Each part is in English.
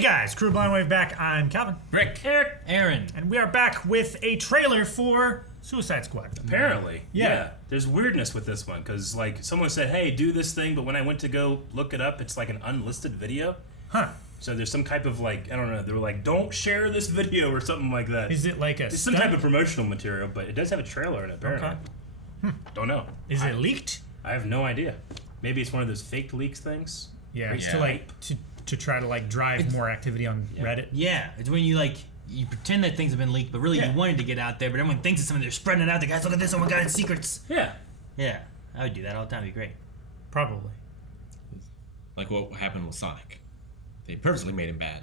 Hey guys, Crew Blind Wave back. I'm Calvin. Rick. Eric. Aaron. And we are back with a trailer for Suicide Squad. Apparently. Yeah. There's weirdness with this one, because, like, someone said, hey, do this thing, but when I went to go look it up, it's like an unlisted video. Huh. So there's some type of, like, I don't know, they were like, don't share this video or something like that. Is it like a It's some type of promotional material, but it does have a trailer in it, apparently. Okay. Don't know. Is it leaked? I have no idea. Maybe it's one of those fake leaks things. Yeah, it's to try to like drive more activity on Reddit. Yeah, it's when you pretend that things have been leaked, but really you wanted to get out there, but everyone thinks it's something. They're spreading it out. The guys, look at this! Oh my God, it's secrets. Yeah. Yeah, I would do that all the time. It'd be great. Probably. Like what happened with Sonic. They purposely made him bad.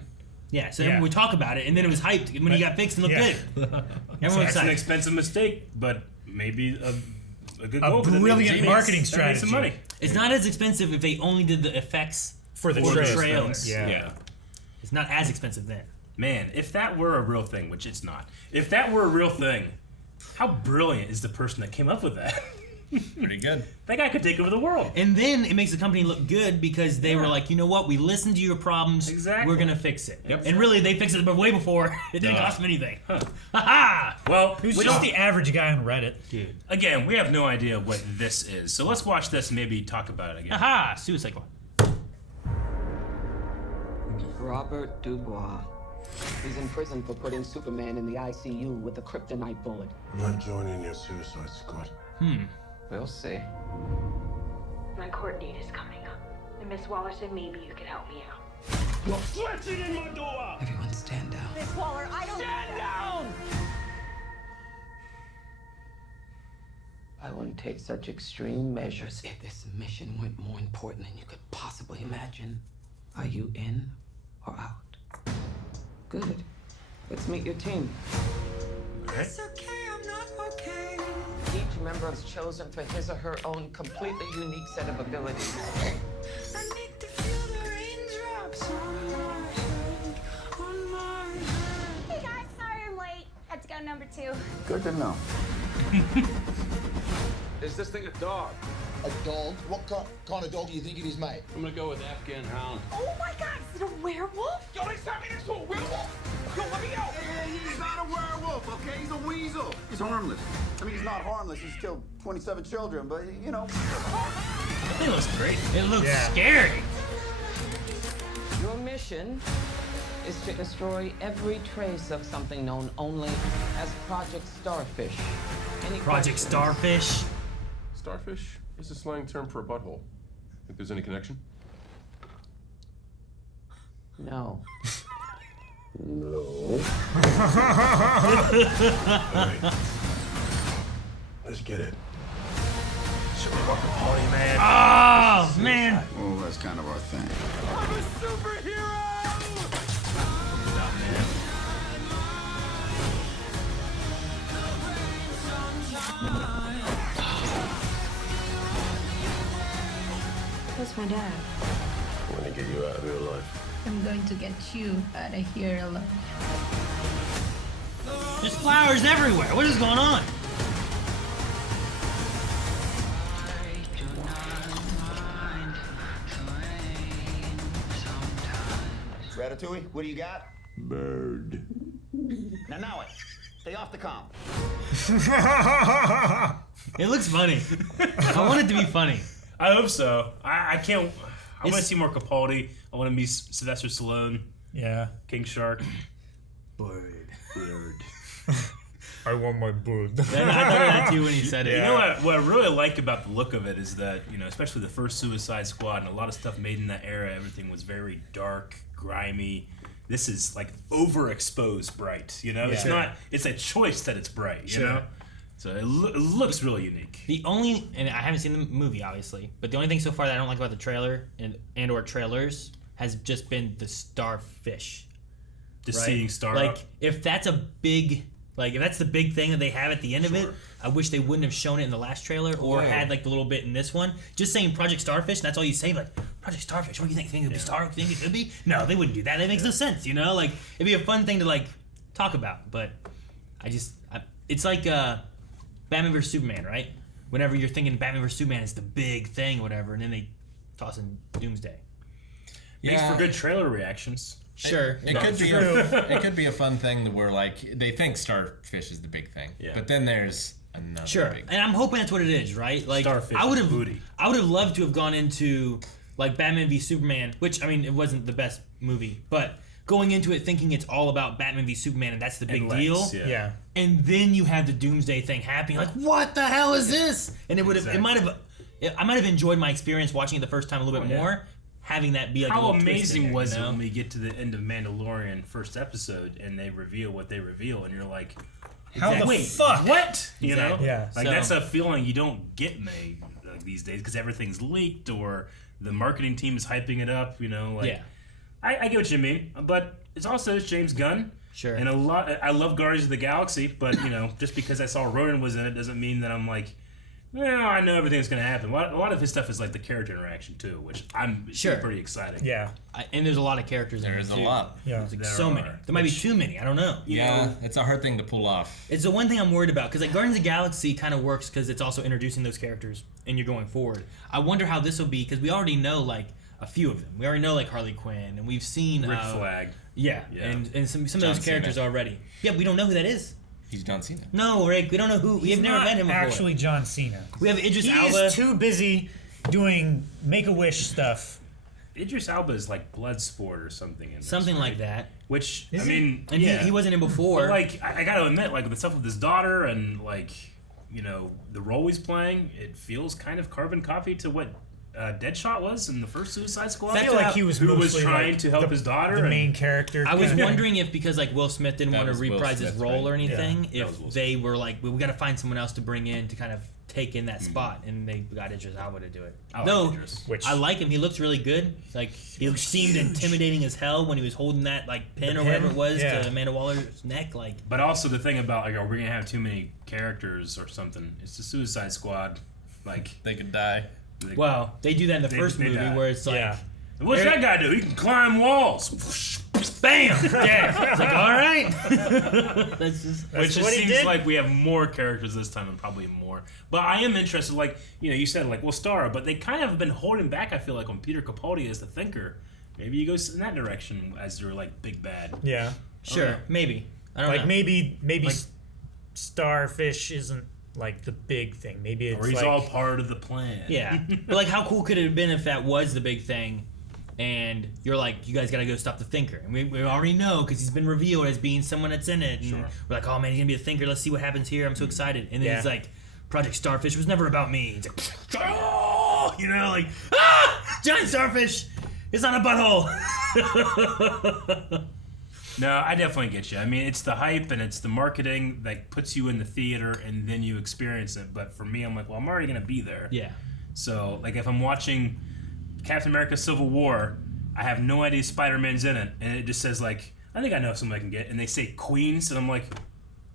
Yeah, so everyone would talk about it, and then it was hyped when he got fixed and looked good. Everyone was It's an hyped. expensive mistake, but maybe a good goal. Brilliant marketing strategy. Some money. It's not as expensive if they only did the effects For the trailers. Yeah. It's not as expensive then. Man, if that were a real thing, which it's not, if that were a real thing, how brilliant is the person that came up with that? Pretty good. That guy could take over the world. And then it makes the company look good because they were like, you know what? We listened to your problems. Exactly. We're going to fix it. Yep. And really, they fixed it but way before. It didn't cost them anything. Ha-ha! Well, Who's just the average guy on Reddit? Dude. again, we have no idea what this is, so let's watch this and maybe talk about it again. Ha-ha! Suicide Squad. Robert Dubois. He's in prison for putting Superman in the ICU with a kryptonite bullet. I'm not joining your Suicide Squad. We'll see. My court date is coming up. And Miss Waller said maybe you could help me out. You're flexing in my door! Everyone stand down. Miss Waller, I don't... Stand down! I wouldn't take such extreme measures if this mission went more important than you could possibly imagine. Are you in or out? Good. Let's meet your team. It's okay, I'm not okay. Each member is chosen for his or her own completely unique set of abilities. I need to feel the raindrops on my head. Hey guys, sorry I'm late. Had to go number 2. Good to know. Is this thing a dog? A dog? What kind of dog do you think it is, mate? I'm gonna go with Afghan hound. Oh my God, is it a werewolf? Yo, they sent me into a werewolf! Yo, let me out! He's not a werewolf, okay? He's a weasel. He's harmless. I mean, he's not harmless. He's killed 27 children, but, you know. It looks great. It looks scary. Your mission is to destroy every trace of something known only as Project Starfish. Any Project questions? Starfish. Starfish is a slang term for a butthole. Think there's any connection? No. No. Alright. Let's get it. Should we walk a party, man? Oh, man. Well, that's kind of our thing. I'm a superhero! Where's my dad? I'm gonna get you out of real life. I'm going to get you out of here alone. There's flowers everywhere. What is going on? Ratatouille, what do you got? Bird. Now it. Stay off the comp. It looks funny. I want it to be funny. I hope so. I can't. I want to It's- see more Capaldi. I want to meet Sylvester Stallone, Yeah. King Shark. Bird. I want my bird. I thought that too when he said it. You know what I really like about the look of it is that, you know, especially the first Suicide Squad and a lot of stuff made in that era, everything was very dark, grimy. This is like overexposed bright, you know? It's not, it's a choice that it's bright, you know? So it looks really unique. The only, and I haven't seen the movie obviously, but the only thing so far that I don't like about the trailer and or trailers has just been the starfish. Just right? seeing Star. Like if that's a big, like if that's the big thing that they have at the end of it, I wish they wouldn't have shown it in the last trailer or had like the little bit in this one. Just saying Project Starfish, and that's all you say, like Project Starfish. What do you think? Think it'll be Star? Think it could be? No, they wouldn't do that. That makes no sense. You know, like it'd be a fun thing to like talk about, but it's like Batman vs Superman, right? Whenever you're thinking Batman vs Superman is the big thing, whatever, and then they toss in Doomsday. Makes for good trailer reactions. Sure. It could be it could be a fun thing to where like they think starfish is the big thing, but then there's another Sure, big and I'm hoping that's what it is, right? Like Starfish I would is booty. have loved to have gone into like Batman v Superman, which I mean it wasn't the best movie, but going into it thinking it's all about Batman v Superman and that's the big And Lex, deal. Yeah. And then you have the Doomsday thing happening. Like, what the hell is this? And it would have, I might have enjoyed my experience watching it the first time a little bit more, having that be like How a little twist in amazing there, was you it know? when we get to the end of Mandalorian first episode and they reveal what they reveal and you're like, How the wait, fuck? what? You know? Exactly. Yeah. Like So- that's a feeling you don't get like these days because everything's leaked or the marketing team is hyping it up. You know, like Yeah. I get what you mean, but it's James Gunn. Sure. And I love Guardians of the Galaxy, but you know, just because I saw Ronan was in it doesn't mean that I'm like, well, I know everything's gonna happen. A lot of his stuff is like the character interaction too, which I'm pretty exciting. Yeah. And there's a lot of characters in There's there a too. lot. Yeah. There's like There so are, many. There might be too many. I don't know. Yeah, it's a hard thing to pull off. It's the one thing I'm worried about because like Guardians of the Galaxy kind of works because it's also introducing those characters and you're going forward. I wonder how this will be because we already know like a few of them. We already know like Harley Quinn and we've seen Rick Flag. Yeah, Yeah. and some of John those characters Cena. already. Yeah, we don't know who that is. He's John Cena. No, Rick, we don't know who. We've never Not met him before. actually John Cena. We have Idris He's Alba. too busy doing Make-A-Wish stuff. Idris Alba is like Bloodsport or something. In this, Something right? like that. Which Is I he? mean, And yeah. he wasn't in before. But like, I gotta admit, like the stuff with his daughter and like, you know, the role he's playing, it feels kind of carbon copy to what Deadshot was in the first Suicide Squad. I feel like he was who was mostly, trying like, to help the- his daughter. the and- main character. I was kinda. wondering if because like Will Smith didn't That want to was Will reprise his Smith, role right? or anything, Yeah, that was if Will they were like, well, we got to find someone else to bring in to kind of take in that spot, and they got Idris Alba to do it. I like Though Idris. Which I like him, he looks really good. Like he seemed intimidating as hell when he was holding that like pin or whatever it was Yeah. to Amanda Waller's neck. Like But also the thing about like, are we gonna have too many characters or something? It's the Suicide Squad. Like, They could die. well, they do that in the first they movie die. where it's like. yeah. what's that guy do? He can climb walls. Bam! Yeah. It's like, all right. That's just. Which just what he seems did. like we have more characters this time and probably more. But I am interested, like, you know, you said, like, well, Star, but they kind of have been holding back, I feel like, on Peter Capaldi as the thinker. Maybe he goes in that direction as your, like, big bad. Yeah. Sure, Okay. maybe. I don't Like know. maybe Like- Starfish isn't like the big thing. Maybe it's Or he's like all part of the plan. Yeah. But like, how cool could it have been if that was the big thing? And you're like, you guys gotta go stop the Thinker. And we already know because he's been revealed as being someone that's in it. And Sure. we're like, oh man, he's gonna be a Thinker. Let's see what happens here. I'm so excited. And then Yeah. he's like, Project Starfish was never about me. He's like, oh, you know, like, ah, giant starfish. It's on a butthole. No, I definitely get you. I mean, it's the hype and it's the marketing that puts you in the theater and then you experience it. But for me, I'm like, well, I'm already going to be there. Yeah. So, like, if I'm watching Captain America Civil War, I have no idea Spider-Man's in it. And it just says, like, I think I know someone I can get. And they say Queens, and I'm like,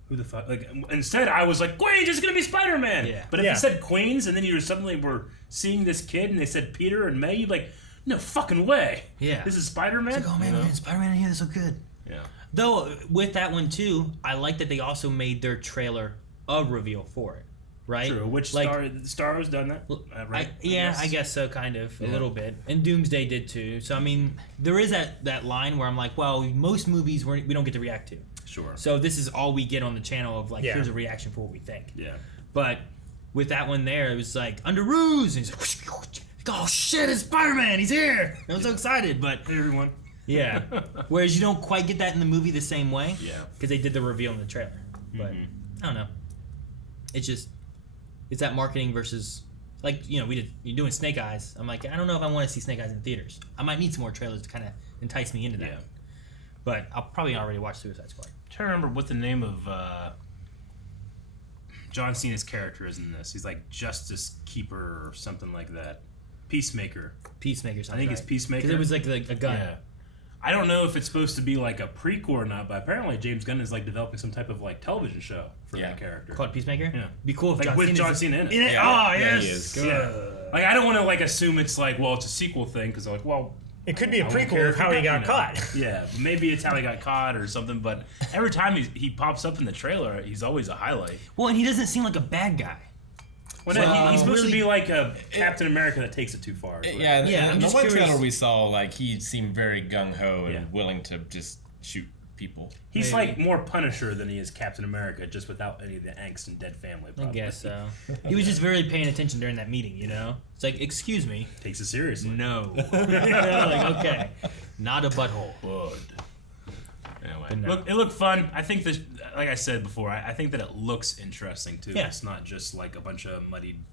who the fuck? Like, instead, I was like, Queens is going to be Spider-Man. Yeah. But if Yeah. it said Queens, and then you suddenly were seeing this kid, and they said Peter and May, you'd be like, no fucking way. Yeah. This is Spider-Man? It's like, oh man, You know? man, Spider-Man in here is so good. Yeah. Though with that one too, I like that they also made their trailer a reveal for it, right? True. Which like, Star has done that, right? I guess so, kind of a little bit, and Doomsday did too. So I mean, there is that line where I'm like, well, most movies we don't get to react to. Sure. So this is all we get on the channel of like, Yeah. here's a reaction for what we think. Yeah. But with that one there, it was like under ruse, and he's like, oh shit, it's Spider-Man, he's here! I was so excited, but Hey, everyone. yeah. Whereas you don't quite get that in the movie the same way. Yeah. Because they did the reveal in the trailer. But I don't know. It's just it's that marketing versus like, you know, you're doing Snake Eyes. I'm like, I don't know if I want to see Snake Eyes in theaters. I might need some more trailers to kind of entice me into that. Yeah. But I'll probably already watch Suicide Squad. I'm trying to remember what the name of John Cena's character is in this. He's like Justice Keeper or something like that. Peacemaker. Peacemaker. I think it's Peacemaker. Because it was like a gun. Yeah. I don't know if it's supposed to be like a prequel or not, but apparently James Gunn is like developing some type of like television show for that character. Called Peacemaker. Yeah. Be cool if Like John with Cena's John Cena in it. Yeah. Oh Yeah, yes. he is. Good. Yeah. Like I don't want to like assume it's like, well, it's a sequel thing because I'm like, well, it could be a I won't care prequel if of how he got you know. caught. Yeah, maybe it's how he got caught or something. But every time he pops up in the trailer, he's always a highlight. Well, and he doesn't seem like a bad guy. Well, no, he's supposed to be like a Captain America that takes it too far. Yeah, Yeah, I'm in the just one curious. trailer we saw, like, he seemed very gung-ho and Yeah. willing to just shoot people. He's like more Punisher than he is Captain America, just without any of the angst and dead family. I Probably. guess so. He was just very paying attention during that meeting, you know? It's like, excuse me. Takes it seriously. No. Like, okay. Not a butthole. Bud. Anyway, no. look, it looked fun. I think this, like I said before, I think that it looks interesting too. Yeah. It's not just like a bunch of muddied,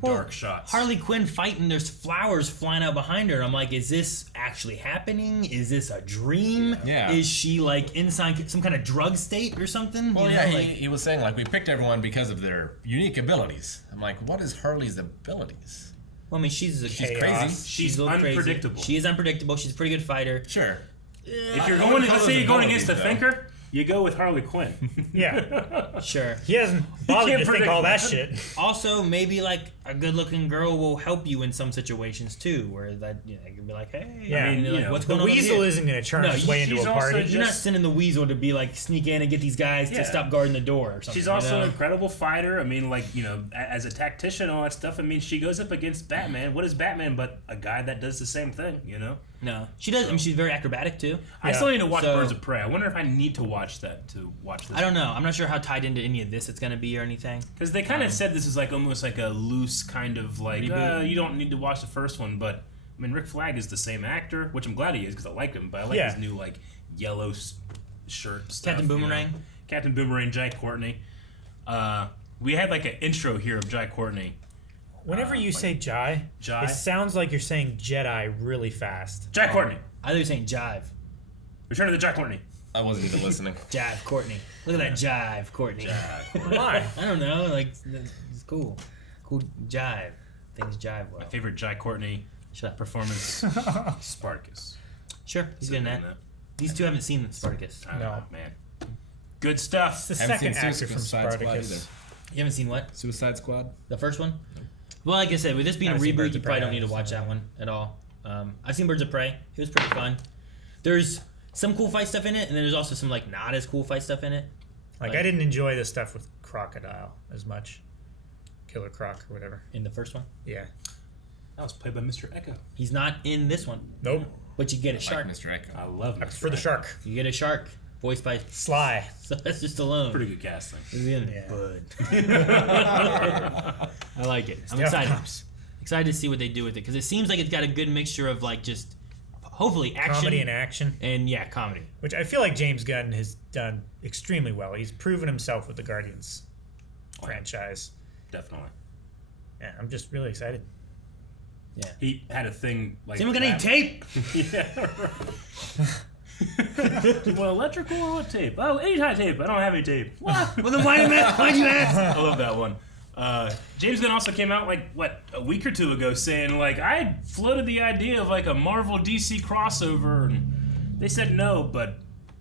Well, dark shots. Harley Quinn fighting, there's flowers flying out behind her. I'm like, is this actually happening? Is this a dream? Yeah. Is she like inside some kind of drug state or something? Well, You yeah, know, he was saying, like, we picked everyone because of their unique abilities. I'm like, what is Harley's abilities? Well, I mean, she's crazy. She's a little crazy. unpredictable. She is unpredictable. She's a pretty good fighter. Sure. If you're going, let's say you're going against the Thinker, you go with Harley Quinn. Yeah. Sure. He hasn't bothered can't to think predict all that that. shit. Also, maybe like a good-looking girl will help you in some situations too, where that you know, you can be like, hey, Yeah. I mean, you like, know, what's The going on over weasel here? isn't going to turn No, his way into she's a also party. just- You're not sending the weasel to be like sneak in and get these guys Yeah. to stop guarding the door or something. She's also you an know? incredible fighter. I mean, like, as a tactician and all that stuff, I mean, she goes up against Batman. What is Batman but a guy that does the same thing, No, she does. I mean, she's very acrobatic too. I still need to watch So- Birds of Prey. I wonder if I need to watch that to watch this. I don't know. I'm not sure how tied into any of this it's gonna be or anything. Because they kind of said this is like almost like a loose kind of like, Reboot. you don't need to watch the first one, but I mean, Rick Flag is the same actor, which I'm glad he is because I like him, but I like Yeah. his new like yellow shirt stuff. Captain Boomerang. Captain Boomerang, Jai Courtney. We had like an intro here of Jai Courtney. Whenever you say Jai, Jai? it sounds like you're saying Jedi really fast. Jai Courtney. I thought you were saying jive. Return of the Jai Courtney. I wasn't even listening. Jive, Courtney. Look at that jive, Courtney. Why? I don't know. Like, it's cool. Cool jive. Things jive well. My favorite Jai Courtney Shut up. performance, Spartacus. Sure, he's good in that. These two haven't seen Spartacus. I don't No. know, man. Good stuff. The Haven't second seen actor from Suicide Squad Spartacus. You haven't seen what? Suicide Squad? The first one? Well, like I said, with this being a Haven't seen reboot, Birds you of probably Prey. don't need to watch that one at all. I've seen Birds of Prey. It was pretty fun. There's some cool fight stuff in it, and then there's also some like not as cool fight stuff in it. Like, I didn't enjoy the stuff with Crocodile as much. Killer Croc or whatever. In the first one, Yeah. That was played by Mr. Echo. he's not in this one, Nope. but you get a shark. Like Mr. Echo. I love I Mr. prefer the Echo. shark. You get a shark voiced by Sly. Sylvester Stallone. Pretty good casting. He's in Yeah. Bud. I like it. I'm Stealth excited. cops. Excited to see what they do with it because it seems like it's got a good mixture of like just hopefully action Comedy and action. and yeah, comedy. Which I feel like James Gunn has done extremely well. He's proven himself with the Guardians franchise. Definitely. Yeah, I'm just really excited. He had a thing like. Is anyone got any tape? Yeah. Do you want electrical or what tape? Oh, any kind of tape. I don't have any tape. What? Well, then why'd you ask? I love that one. James Gunn also came out like a week or two ago saying like I floated the idea of like a Marvel DC crossover and they said no, but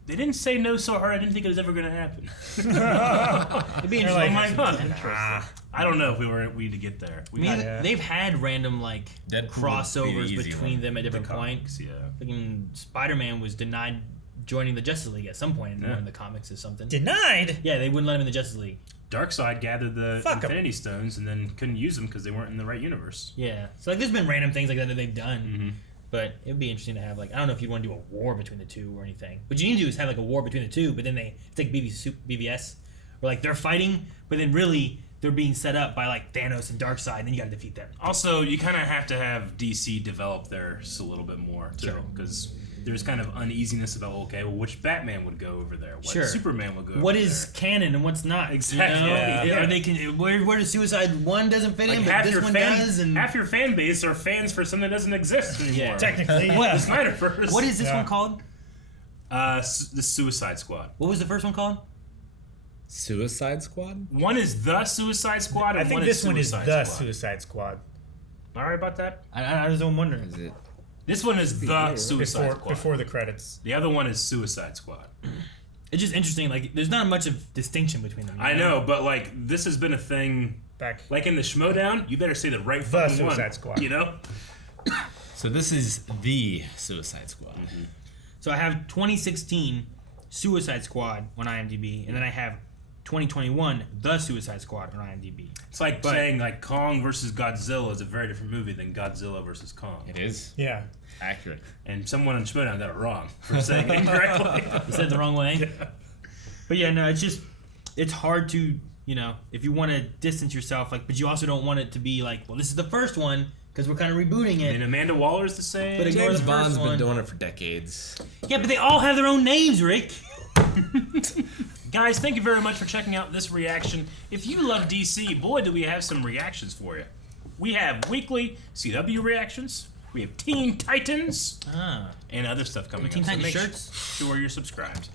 they didn't say no so hard I didn't think it was ever gonna happen. It'd be interesting. Oh my god. I don't know if we need to get there. I mean, they've had random like Deadpool would be the crossovers easy between one. them at different comics, points. yeah. Fucking Spider-Man was denied joining the Justice League at some point in one of the comics or something. Denied? Yeah, they wouldn't let him in the Justice League. Darkseid gathered the Fuck 'em. Infinity Stones and then couldn't use them because they weren't in the right universe. Yeah, so like there's been random things like that they've done, but it would be interesting to have like I don't know if you'd want to do a war between the two or anything. What you need to do is have like a war between the two, but then it's like BVS, where like they're fighting, but then really they're being set up by like Thanos and Darkseid, and then you got to defeat them. Also, you kind of have to have DC develop theirs a little bit more too, because there's kind of uneasiness about okay, well, which Batman would go over there? What Sure. Superman would go What over is there? canon and what's not? Exactly. You know? Yeah. Are they where does Suicide One doesn't fit Like in, but this one does? And half your fan base are fans for something that doesn't exist anymore. Yeah. Technically. What? The Snyderverse. What is this Yeah. one called? the Suicide Squad? What was the first one called? Suicide Squad? One is the Suicide Squad, and I think one this is one is Suicide the Squad. Suicide Squad. All right about that? I was wondering. Is it? This one is the Suicide Before, Squad. before the credits. The other one is Suicide Squad. It's just interesting. Like, there's not much of distinction between them. you I know, but like this has been a thing. Back. Like in the Schmodown, you better say the right The fucking one. Suicide Squad. You know? So this is the Suicide Squad. So I have 2016 Suicide Squad on IMDb, and then I have 2021, The Suicide Squad on IMDb. It's like saying like Kong versus Godzilla is a very different movie than Godzilla versus Kong. It is. Yeah. Accurate. And someone on Schmodown got it wrong for saying it incorrectly. You said it the wrong way. But yeah, no, it's hard to, you know, if you want to distance yourself, like, but you also don't want it to be like, well, this is the first one because we're kind of rebooting it. And Amanda Waller's the same. But ignore James the Bond's first been one. doing it for decades. Yeah, but they all have their own names, Rick. Guys, thank you very much for checking out this reaction. If you love DC, boy, do we have some reactions for you. We have weekly CW reactions. We have Teen Titans. And other stuff coming Teen up. So Titans make shirts? sure you're subscribed.